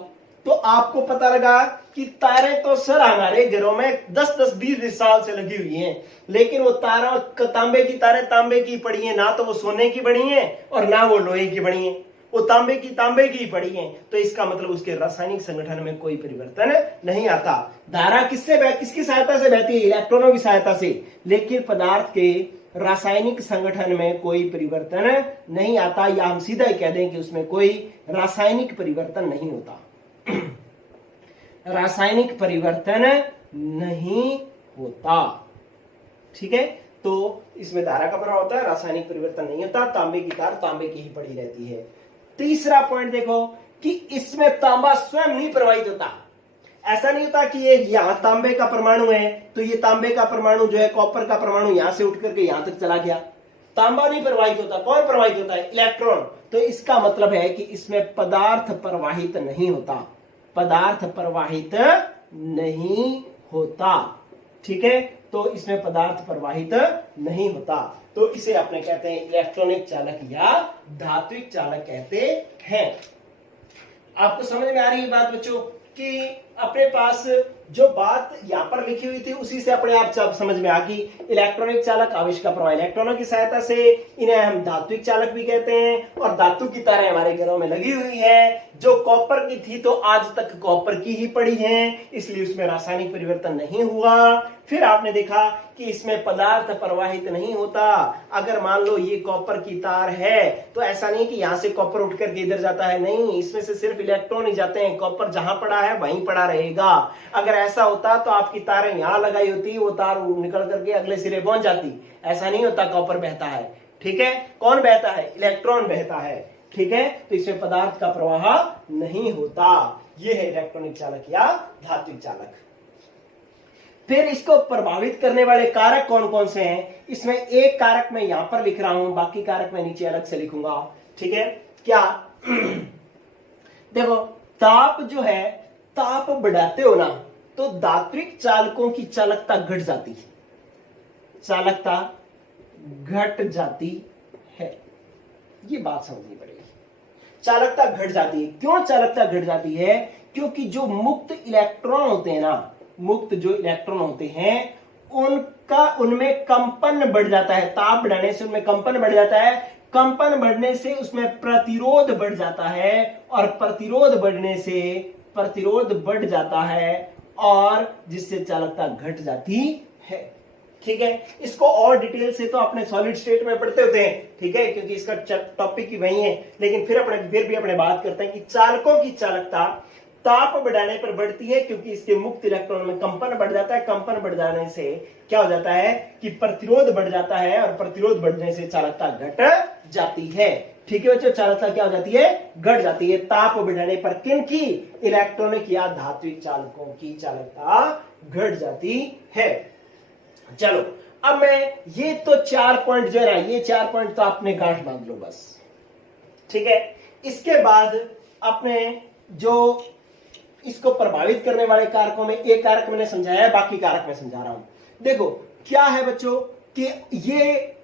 तो आपको पता लगा कि तारें तो सर हमारे घरों में 10-10, 20-20 साल से लगी हुई हैं, लेकिन वो तांबे की तारें तांबे की पड़ी हैं, ना तो वो सोने की बनी हैं और ना वो लोहे की बनी हैं, वो तांबे की पड़ी हैं। तो इसका मतलब उसके रासायनिक संगठन में कोई परिवर्तन नहीं आता। धारा किसकी सहायता से बहती है? इलेक्ट्रॉनों की सहायता से। लेकिन पदार्थ के रासायनिक संगठन में कोई परिवर्तन नहीं आता, या हम सीधा ही कह दें कि उसमें कोई रासायनिक परिवर्तन नहीं होता। रासायनिक परिवर्तन नहीं होता। ठीक है, तो इसमें धारा का प्रभाव होता है, रासायनिक परिवर्तन नहीं होता। तांबे की तार तांबे की ही पड़ी रहती है। तीसरा पॉइंट देखो कि इसमें तांबा स्वयं नहीं प्रवाहित होता। ऐसा नहीं होता कि ये यहां तांबे का परमाणु है तो ये तांबे का परमाणु जो है कॉपर का परमाणु यहां से उठ करके यहां तक चला गया। तांबा नहीं प्रवाहित होता। कौन प्रवाहित होता है? इलेक्ट्रॉन। तो इसका मतलब है कि इसमें पदार्थ प्रवाहित नहीं होता, पदार्थ प्रवाहित नहीं होता। ठीक है, तो इसमें पदार्थ प्रवाहित नहीं होता, तो इसे अपने कहते हैं इलेक्ट्रॉनिक चालक या धात्विक चालक कहते हैं। आपको समझ में आ रही है बात बच्चों कि अपने पास जो बात यहां पर लिखी हुई थी उसी से अपने आप समझ में आ गई। इलेक्ट्रॉनिक चालक आवेश का प्रवाह इलेक्ट्रॉनों की सहायता से, इन्हें हम धात्विक चालक भी कहते हैं। और धातु की तारें हमारे घरों में लगी हुई है, जो कॉपर की थी तो आज तक कॉपर की ही पड़ी है, इसलिए उसमें रासायनिक परिवर्तन नहीं हुआ। फिर आपने देखा कि इसमें पदार्थ प्रवाहित नहीं होता। अगर मान लो ये कॉपर की तार है तो ऐसा नहीं कि यहां से कॉपर उठ करके इधर जाता है, नहीं, इसमें से सिर्फ इलेक्ट्रॉन ही जाते हैं, कॉपर जहां पड़ा है वहीं पड़ा रहेगा। अगर ऐसा होता तो आपकी तारें यहां लगाई होती, वो तार निकल करके अगले सिरे पहुंच जाती। ऐसा नहीं होता, कॉपर बहता है। ठीक है, कौन बहता है? इलेक्ट्रॉन बहता है। ठीक है, तो इसमें पदार्थ का प्रवाह नहीं होता। यह है इलेक्ट्रॉनिक चालक या धात्विक चालक। फिर इसको प्रभावित करने वाले कारक कौन कौन से हैं? इसमें एक कारक मैं यहां पर लिख रहा हूं, बाकी कारक मैं नीचे अलग से लिखूंगा। ठीक है, क्या? देखो, ताप जो है, ताप बढ़ाते हो ना तो धात्विक चालकों की चालकता घट जाती है, चालकता घट जाती है। ये बात समझनी पड़ेगी। चालकता घट जाती है। क्यों चालकता घट जाती है? क्योंकि जो मुक्त इलेक्ट्रॉन होते हैं ना, मुक्त जो इलेक्ट्रॉन होते हैं उनमें कंपन बढ़ जाता है। ताप बढ़ाने से उनमें कंपन बढ़ जाता है, कंपन बढ़ने से उसमें प्रतिरोध बढ़ जाता है, और प्रतिरोध बढ़ने से प्रतिरोध बढ़ जाता है, और जिससे चालकता घट जाती है। ठीक है, इसको और डिटेल से तो अपने सॉलिड स्टेट में पढ़ते होते हैं। ठीक है, क्योंकि इसका टॉपिक ही वही है, लेकिन फिर भी अपने बात करते हैं कि चालकों की चालकता ताप बढ़ाने पर बढ़ती है, क्योंकि इसके मुक्त इलेक्ट्रॉन में कंपन बढ़ जाता है। कंपन बढ़ जाने से क्या हो जाता है कि प्रतिरोध बढ़ जाता है, और प्रतिरोध बढ़ने से चालकता घट जाती है। ठीक है बच्चों, चालकता क्या हो जाती है? घट जाती है। ताप बढ़ाने पर किनकी? इलेक्ट्रॉनिक या धात्विक चालकों की चालकता घट जाती है। चलो, अब मैं ये तो 4 पॉइंट जो है ना, ये 4 पॉइंट तो आपने गांठ बांध लो बस। ठीक है, इसके बाद अपने जो इसको प्रभावित करने वाले कारकों में एक कारक मैंने समझाया है, बाकी कारक मैं समझा रहा हूं। देखो क्या है बच्चों कि ये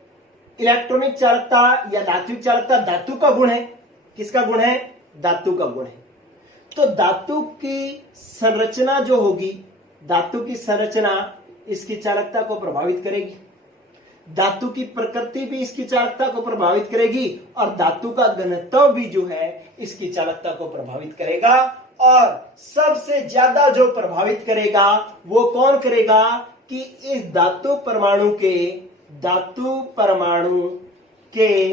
इलेक्ट्रॉनिक चालकता या धात्विक चालकता धातु का गुण है। किसका गुण है? धातु का गुण है। तो धातु की संरचना जो होगी, धातु की संरचना इसकी चालकता को प्रभावित करेगी। धातु की प्रकृति भी इसकी चालकता को प्रभावित करेगी, और धातु का घनत्व भी जो है इसकी चालकता को प्रभावित करेगा। और सबसे ज्यादा जो प्रभावित करेगा वो कौन करेगा कि इस धातु परमाणु के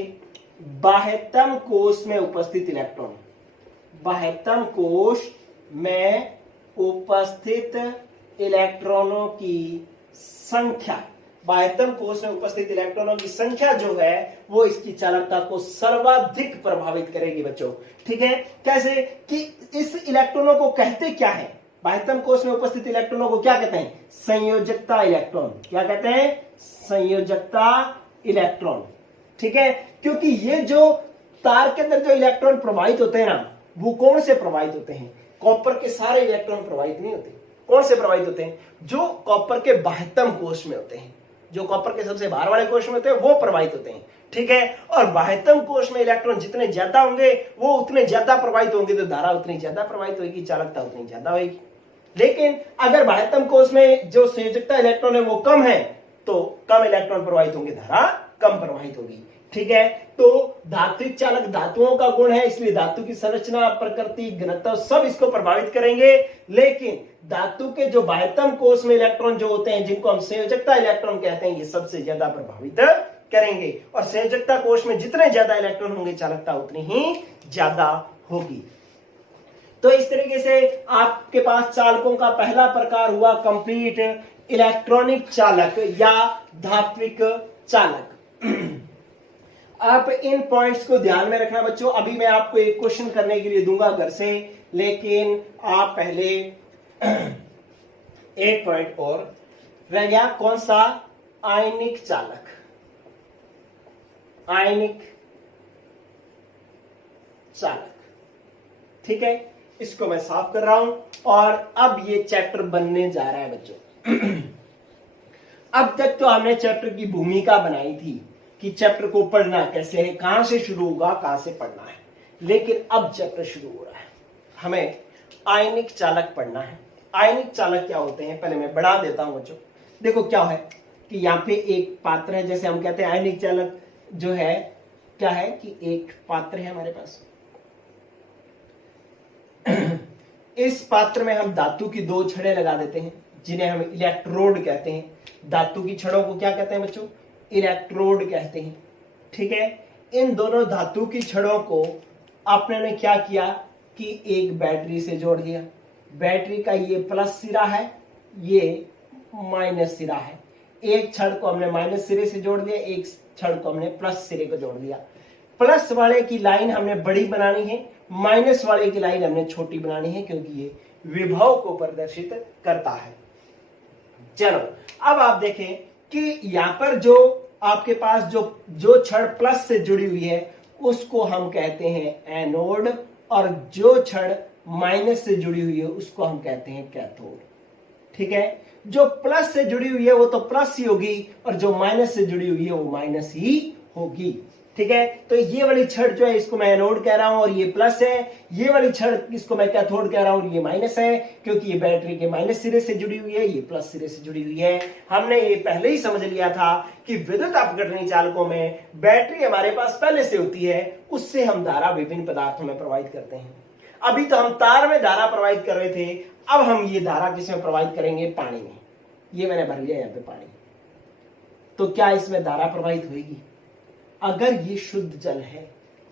बाह्यतम कोश में उपस्थित इलेक्ट्रॉन, बाह्यतम कोश में उपस्थित इलेक्ट्रॉनों की संख्या, बाह्यतम कोश में उपस्थित इलेक्ट्रॉनों की संख्या जो है वो इसकी चालकता को सर्वाधिक प्रभावित करेगी बच्चों। ठीक है, कैसे कि इस इलेक्ट्रॉनों को कहते क्या है, बाह्यतम कोश में उपस्थित इलेक्ट्रॉनों को क्या कहते हैं, संयोजकता इलेक्ट्रॉन। क्या कहते हैं, संयोजकता इलेक्ट्रॉन। ठीक है, क्योंकि ये जो तार के अंदर जो इलेक्ट्रॉन प्रवाहित होते हैं ना, वो कौन से प्रवाहित होते हैं, कॉपर के सारे इलेक्ट्रॉन प्रवाहित नहीं होते। कौन से प्रवाहित होते हैं, जो कॉपर के बाह्यतम कोश में होते हैं, जो कॉपर के सबसे बाहर वाले कोश में होते हैं वो प्रवाहित होते हैं। ठीक है, और बाह्यतम कोश में इलेक्ट्रॉन जितने ज्यादा होंगे वो उतने ज्यादा प्रवाहित होंगे, तो धारा उतनी ज्यादा प्रवाहित होगी, चालकता उतनी ज्यादा होगी। लेकिन अगर बाह्यतम कोश में जो संयोजकता इलेक्ट्रॉन है वो कम है, तो कम इलेक्ट्रॉन प्रवाहित होंगे, धारा कम प्रवाहित होगी। ठीक है, तो धात्विक चालक धातुओं का गुण है, इसलिए धातु की संरचना, प्रकृति, घनत्व सब इसको प्रभावित करेंगे। लेकिन धातु के जो बाह्यतम कोश में इलेक्ट्रॉन जो होते हैं, जिनको हम संयोजकता इलेक्ट्रॉन कहते हैं, ये सबसे ज्यादा प्रभावित करेंगे। और संयोजकता कोश में जितने ज्यादा इलेक्ट्रॉन होंगे, चालकता उतनी ही ज्यादा होगी। तो इस तरीके से आपके पास चालकों का पहला प्रकार हुआ कंप्लीट इलेक्ट्रॉनिक चालक या धात्विक चालक। आप इन पॉइंट्स को ध्यान में रखना बच्चों। अभी मैं आपको एक क्वेश्चन करने के लिए दूंगा घर से, लेकिन आप पहले एक पॉइंट और रह गया, कौन सा, आयनिक चालक। आयनिक चालक। ठीक है, इसको मैं साफ कर रहा हूं और अब ये चैप्टर बनने जा रहा है बच्चों। अब तक तो हमने चैप्टर की भूमिका बनाई थी कि चैप्टर को पढ़ना कैसे है, कहां से शुरू होगा, कहां से पढ़ना है। लेकिन अब चैप्टर शुरू हो रहा है, हमें आयनिक चालक पढ़ना है। आयनिक चालक क्या होते हैं, पहले मैं बढ़ा देता हूं बच्चों। देखो क्या है कि यहाँ पे एक पात्र है, जैसे हम कहते हैं आयनिक चालक जो है क्या है कि एक पात्र है हमारे पास। इस पात्र में हम धातु की दो छड़ें लगा देते हैं, जिन्हें हम इलेक्ट्रोड कहते हैं। धातु की छड़ों को क्या कहते हैं बच्चों, इलेक्ट्रोड कहते हैं। ठीक है, इन दोनों धातु की छड़ों को आपने ने क्या किया कि एक बैटरी से जोड़ दिया। बैटरी का ये प्लस सिरा है, ये माइनस सिरा है। एक छड़ को हमने माइनस सिरे से जोड़ दिया, एक छड़ को हमने प्लस सिरे को जोड़ दिया। प्लस वाले की लाइन हमने बड़ी बनानी है, माइनस वाले की लाइन हमने छोटी बनानी है, क्योंकि ये विभव को प्रदर्शित करता है। चलो अब आप देखें कि यहां पर जो आपके पास जो छड़ प्लस से जुड़ी हुई है उसको हम कहते हैं एनोड, और जो छड़ माइनस से जुड़ी हुई है उसको हम कहते हैं कैथोड। ठीक है, जो प्लस से जुड़ी हुई है वो तो प्लस ही होगी, और जो माइनस से जुड़ी हुई है वो माइनस ही होगी। ठीक है, तो ये वाली छड़ जो है इसको मैं एनोड कह रहा हूं और ये प्लस है। ये वाली छड़ इसको मैं कैथोड कह रहा हूं और ये माइनस है, क्योंकि ये बैटरी के माइनस सिरे से जुड़ी हुई है, ये प्लस सिरे से जुड़ी हुई है। हमने ये पहले ही समझ लिया था कि विद्युत अपघटनी चालकों में बैटरी हमारे पास पहले से होती है, उससे हम धारा विभिन्न पदार्थों में प्रवाहित करते हैं। अभी तो हम तार में धारा प्रवाहित कर रहे थे, अब हम ये धारा किसमें प्रवाहित करेंगे, पानी में। ये मैंने भर लिया यहाँ पे पानी, तो क्या इसमें धारा प्रवाहित होगी? अगर ये शुद्ध जल है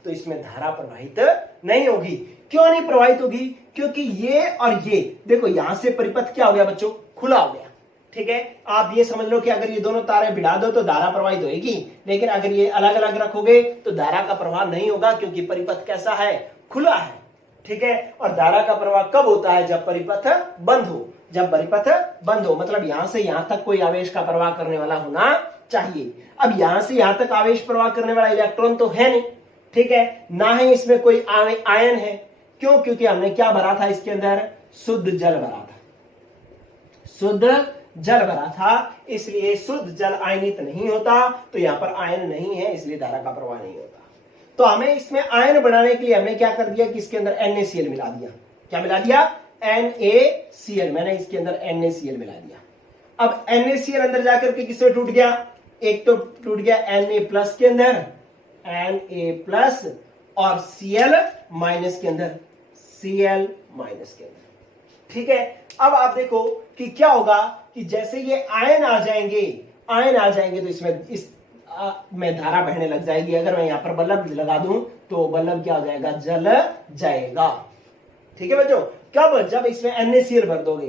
तो इसमें धारा प्रवाहित नहीं होगी। क्यों नहीं प्रवाहित होगी? क्योंकि ये और ये देखो, यहां से परिपथ क्या हो गया बच्चों, खुला हो गया। ठीक है, आप ये समझ लो कि अगर ये दोनों तारें भिड़ा दो तो धारा प्रवाहित होगी, लेकिन अगर ये अलग अलग रखोगे तो धारा का प्रवाह नहीं होगा, क्योंकि परिपथ कैसा है, खुला है। ठीक है, और धारा का प्रवाह कब होता है, जब परिपथ बंद हो। जब परिपथ बंद हो मतलब यहां से यहां तक कोई आवेश का प्रवाह करने वाला होना चाहिए। अब यहां से यहां तक आवेश प्रवाह करने वाला इलेक्ट्रॉन तो है नहीं। ठीक है, ना ही इसमें कोई आयन है। क्यों? क्योंकि हमने क्या भरा था इसके अंदर, शुद्ध जल भरा था। शुद्ध जल भरा था, इसलिए शुद्ध जल आयनित नहीं होता, तो यहां पर आयन नहीं है, इसलिए धारा का प्रवाह नहीं होता। तो हमें इसमें आयन बनाने के लिए हमने क्या कर दिया कि इसके अंदर NaCl मिला दिया। क्या मिला दिया? NaCl। मैंने इसके अंदर NaCl मिला दिया। अब NaCl अंदर जाकर के किसमें टूट गया, एक तो टूट गया Na+ के अंदर, Na+ और Cl- के अंदर, Cl- के अंदर। ठीक है, अब आप देखो कि क्या होगा कि जैसे ये आयन आ जाएंगे तो इसमें में धारा बहने लग जाएगी। अगर मैं यहां पर बल्ब लगा दूं तो बल्ब क्या हो जाएगा, जल जाएगा। ठीक है बच्चों, कब? जब इसमें NaCl भर दोगे।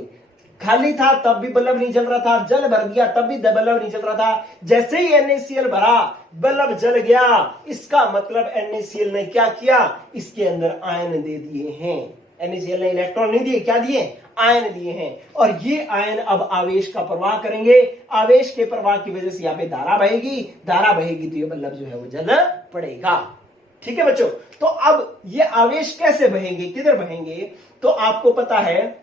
खाली था तब भी बल्ब नहीं जल रहा था, जल भर दिया तब भी बल्ब नहीं जल रहा था। जैसे ही NaCl भरा बल्ब जल गया। इसका मतलब NaCl ने क्या किया, इसके अंदर आयन दे दिए हैं। NaCl ने इलेक्ट्रॉन नहीं दिए, क्या दिए, आयन दिए हैं। और ये आयन अब आवेश का प्रवाह करेंगे। आवेश के प्रवाह की वजह से यहाँ पे धारा बहेगी, धारा बहेगी तो ये बल्ब जो है वो जल पड़ेगा। ठीक है बच्चों, तो अब ये आवेश कैसे बहेंगे, किधर बहेंगे, तो आपको पता है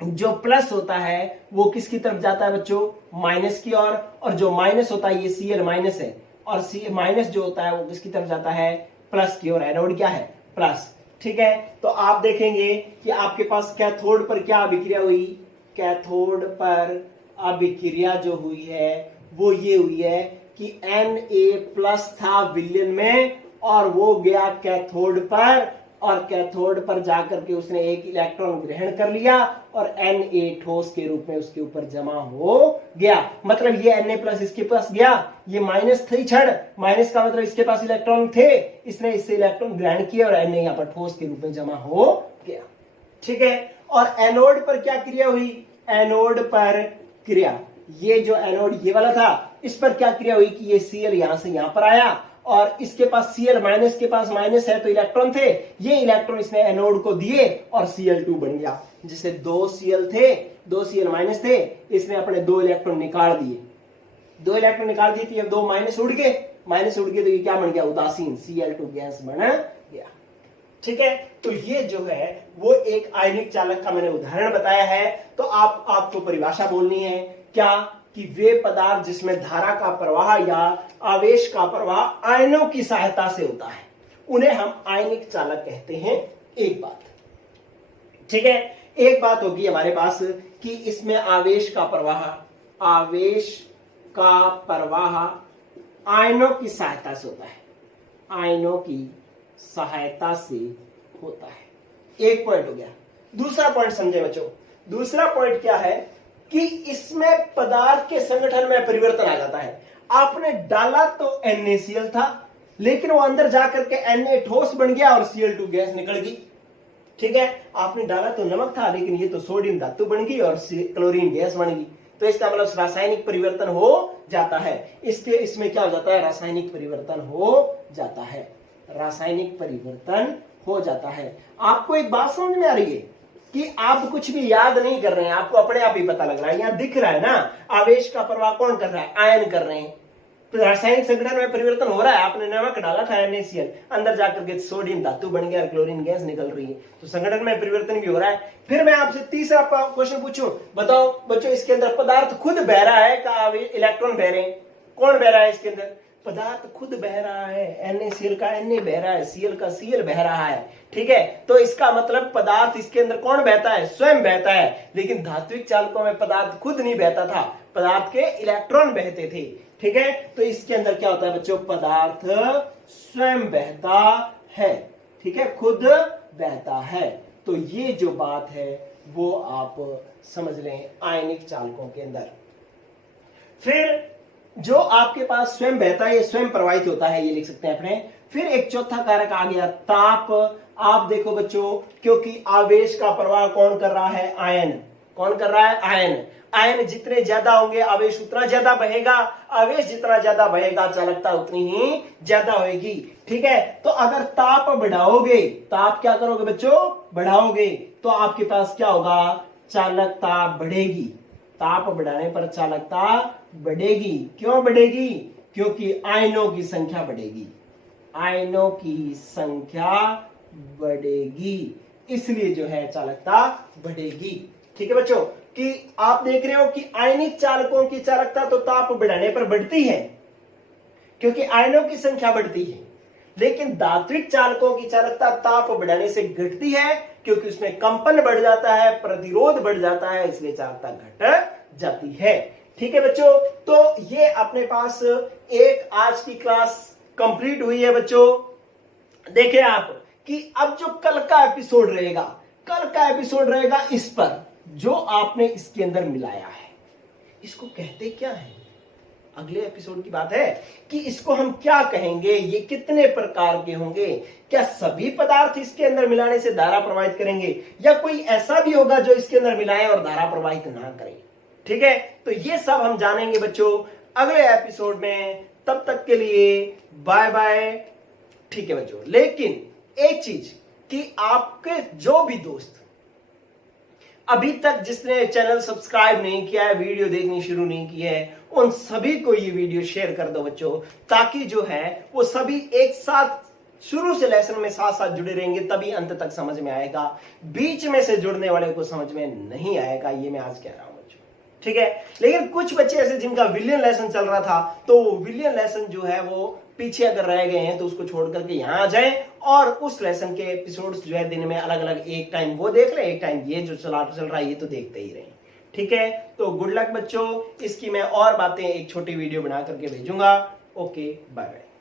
जो प्लस होता है वो किसकी तरफ जाता है बच्चों, माइनस की ओर। और जो माइनस होता है ये Cl माइनस है, और Cl माइनस जो होता है वो किसकी तरफ जाता है, प्लस की ओर। एनोड क्या है, प्लस। ठीक है, तो आप देखेंगे कि आपके पास कैथोड पर क्या अभिक्रिया हुई, कैथोड पर अभिक्रिया जो हुई है वो ये हुई है कि Na+ था विलयन में, और वो गया कैथोड पर, और कैथोड पर जाकर के उसने एक इलेक्ट्रॉन ग्रहण कर लिया और Na ठोस के रूप में उसके ऊपर जमा हो गया। मतलब ये Na+ इसके पास गया, ये माइनस थी क्षण, माइनस का मतलब इसके पास इलेक्ट्रॉन थे, इसने इससे इलेक्ट्रॉन ग्रहण किया और Na यहाँ पर ठोस के रूप में जमा हो गया। ठीक है, और एनोड पर क्या क्रिया हुई, एनोड पर क्रिया, ये जो एनोड ये वाला था इस पर क्या क्रिया हुई कि ये Cl यहां से यहां पर आया, और इसके पास Cl माइनस के पास माइनस है तो इलेक्ट्रॉन थे, ये इलेक्ट्रॉन इसने एनोड को दिए और Cl2 बन गया। जिसे 2 Cl थे, 2 Cl माइनस थे, इसने अपने 2 इलेक्ट्रॉन निकाल दिए, 2 इलेक्ट्रॉन निकाल दिए तो ये 2 माइनस उड़ गए, माइनस उड़ गए तो ये क्या बन गया, उदासीन Cl2 गैस बन गया। ठीक है, तो ये जो है वो एक आयनिक चालक का मैंने उदाहरण बताया है। तो आपको परिभाषा बोलनी है क्या, कि वे पदार्थ जिसमें धारा का प्रवाह या आवेश का प्रवाह आयनों की सहायता से होता है उन्हें हम आयनिक चालक कहते हैं। एक बात, ठीक है, एक बात होगी हमारे पास कि इसमें आवेश का प्रवाह आयनों की सहायता से होता है, आयनों की सहायता से होता है। एक पॉइंट हो गया। दूसरा पॉइंट समझे बच्चों, दूसरा पॉइंट क्या है कि इसमें पदार्थ के संगठन में परिवर्तन आ जाता है। आपने डाला तो NaCl था, लेकिन वो अंदर जाकर के Na ठोस बन गया और Cl2 गैस निकल गई। ठीक है, आपने डाला तो नमक था, लेकिन ये तो सोडियम धातु बन गई और क्लोरीन गैस बन गई। तो इसका मतलब रासायनिक परिवर्तन हो जाता है। इसमें क्या हो जाता है, रासायनिक परिवर्तन हो जाता है, रासायनिक परिवर्तन हो जाता है। आपको एक बात समझ में आ रही है कि आप कुछ भी याद नहीं कर रहे हैं, आपको अपने आप ही पता लग रहा है, यहां दिख रहा है ना, आवेश का प्रवाह कौन कर रहा है, आयन कर रहे हैं। तो रासायनिक संगठन में परिवर्तन हो रहा है। आपने नमक डाला था NaCl, अंदर जाकर के सोडियम धातु बन गया और क्लोरीन गैस निकल रही है, तो संगठन में परिवर्तन भी हो रहा है। फिर मैं आपसे तीसरा क्वेश्चन पूछूं, बताओ बच्चों, इसके अंदर पदार्थ खुद बह रहा है का इलेक्ट्रॉन बह रहे हैं, कौन बह रहा है इसके अंदर, पदार्थ खुद बह रहा है, NaCl का Na बह रहा है, Cl का Cl बह रहा है। ठीक है, तो इसका मतलब पदार्थ इसके अंदर कौन बहता है, स्वयं बहता है। लेकिन धात्विक चालकों में पदार्थ खुद नहीं बहता था, पदार्थ के इलेक्ट्रॉन बहते थे। ठीक है, तो इसके अंदर क्या होता है बच्चों, पदार्थ स्वयं बहता है। ठीक है, खुद बहता है। तो ये जो बात है वो आप समझ लें आयनिक चालकों के अंदर। फिर जो आपके पास स्वयं बहता है, ये स्वयं प्रवाहित होता है, ये लिख सकते हैं अपने। फिर एक चौथा कारक आ गया, ताप। आप देखो बच्चों, क्योंकि आवेश का प्रवाह कौन कर रहा है, आयन। कौन कर रहा है, आयन। आयन जितने ज्यादा होंगे आवेश उतना ज्यादा बहेगा, आवेश जितना ज्यादा बहेगा चालकता उतनी ही ज्यादा होगी। ठीक है, तो अगर ताप बढ़ाओगे, ताप क्या करोगे बच्चों, बढ़ाओगे, तो आपके पास क्या होगा, चालकता बढ़ेगी। ताप बढ़ाने पर चालकता बढ़ेगी। क्यों बढ़ेगी, क्योंकि आयनों की संख्या बढ़ेगी, आयनों की संख्या बढ़ेगी, इसलिए जो है चालकता बढ़ेगी। ठीक है बच्चों, कि आप देख रहे हो कि आयनिक चालकों की चालकता तो ताप बढ़ाने पर बढ़ती है क्योंकि आयनों की संख्या बढ़ती है, लेकिन धात्विक चालकों की चालकता ताप बढ़ाने से घटती है क्योंकि उसमें कंपन बढ़ जाता है, प्रतिरोध बढ़ जाता है, इसलिए चालकता घट जाती है। ठीक है बच्चों, तो ये अपने पास एक आज की क्लास कंप्लीट हुई है बच्चों। देखिए आप कि अब जो कल का एपिसोड रहेगा, कल का एपिसोड रहेगा इस पर जो आपने इसके अंदर मिलाया है, इसको कहते क्या है, अगले एपिसोड की बात है कि इसको हम क्या कहेंगे, ये कितने प्रकार के होंगे, क्या सभी पदार्थ इसके अंदर मिलाने से धारा प्रवाहित करेंगे या कोई ऐसा भी होगा जो इसके अंदर मिलाए और धारा प्रवाहित ना करे। ठीक है, तो ये सब हम जानेंगे बच्चों अगले एपिसोड में। तब तक के लिए बाय बाय। ठीक है बच्चों, लेकिन एक चीज कि आपके जो भी दोस्त अभी तक जिसने चैनल सब्सक्राइब नहीं किया है, वीडियो देखनी शुरू नहीं की है, उन सभी को ये वीडियो शेयर कर दो बच्चों, ताकि जो है वो सभी एक साथ शुरू से लेसन में साथ साथ जुड़े रहेंगे, तभी अंत तक समझ में आएगा। बीच में से जुड़ने वाले को समझ में नहीं आएगा, ये मैं आज कह रहा हूं बच्चों। ठीक है, लेकिन कुछ बच्चे ऐसे जिनका विलियन लेसन चल रहा था, तो विलियन लेसन जो है वो पीछे अगर रह गए हैं तो उसको छोड़ करके यहां आ जाएं और उस लेसन के एपिसोड्स जो है दिन में अलग अलग, एक टाइम वो देख ले, एक टाइम ये जो चल रहा है ये तो देखते ही रहें। ठीक है, तो गुड लक बच्चों। इसकी मैं और बातें एक छोटी वीडियो बना करके भेजूंगा। Okay, bye bye.